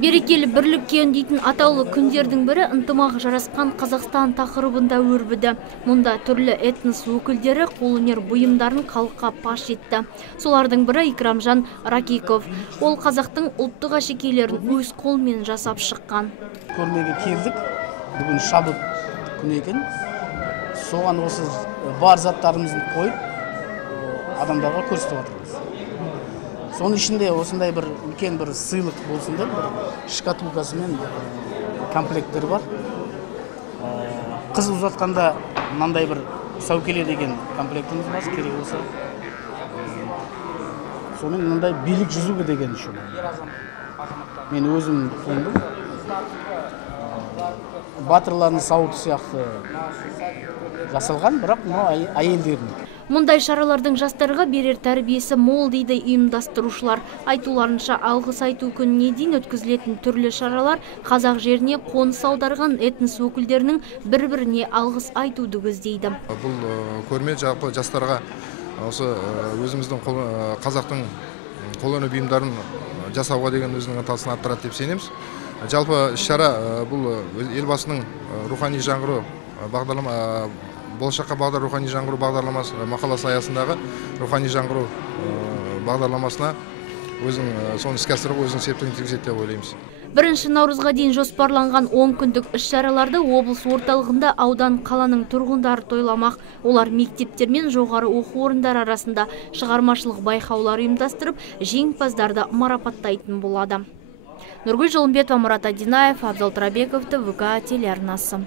Берекелі бірлікке үндейтін атаулы күндердің бірі ынтымақ жарасқан Қазақстан тақырыбында өрбіді. Мұнда түрлі этнос өкілдері қолөнер бұйымдарын халыққа паш етті. Солардың бірі Икрамжан Ракиков. Ол қазақтың ұлттық әшекейлерін өз қолмен жасап шыққан. Көрмеге келдік. Бүгін шабыт күн екен. Соған осы бар заттарымызды қойып, адамдарға көрсетіп жатырмыз. Соның ішінде осындай бір үлкен бір сыйлық болсын деп, бір шкатулкасы мен комплекттер бар. Қыз ұзатқанда мынандай бір сәукеле деген комплектіміз бар, керек болса. Сонымен мынандай билік жүзуге деген үшін. Мен өзім туындым. Батырлардың сауыты сияқты жасалған, бірақ мынау әйелдердің. Мұндай шаралардың жастарға берер тәрбиесі мол дейді ұйымдастырушылар. Айтуларынша алғыс айту күніне дейін өткізілетін түрлі шаралар қазақ жеріне қоныс аударған этнос өкілдерінің бір-біріне алғыс айтуды көздейді. Бұл көрме жалпы жастарға осы өзіміздің қазақтың қолөнер бұйымдарын жасауға деген өзінің ынтасын арттырады деп сенеміз. Жалпы шара бұл елбасының рухани жаңғыру бағдарлама болашаққа бағдар рухани жаңғыру бағдарламасы мақаласы аясындағы рухани жаңғыру бағдарламасына өзінің соны іске асыруға өзінің септігін тигізеді деп ойлаймыз. 1 наурызға дейін жоспарланған 10 күндік іс-шараларды облыс орталығында аудан қаланың тұрғындары тойламақ. Олар мектептер мен жоғары оқу орындары арасында шығармашылық байқаулар ұйымдастырып, жеңімпаздарды марапаттайтын болады. Нұргүл Жолымбетова, Мұрат Адинаев, Абзал Тұрабеков, ТВК телеарнасы.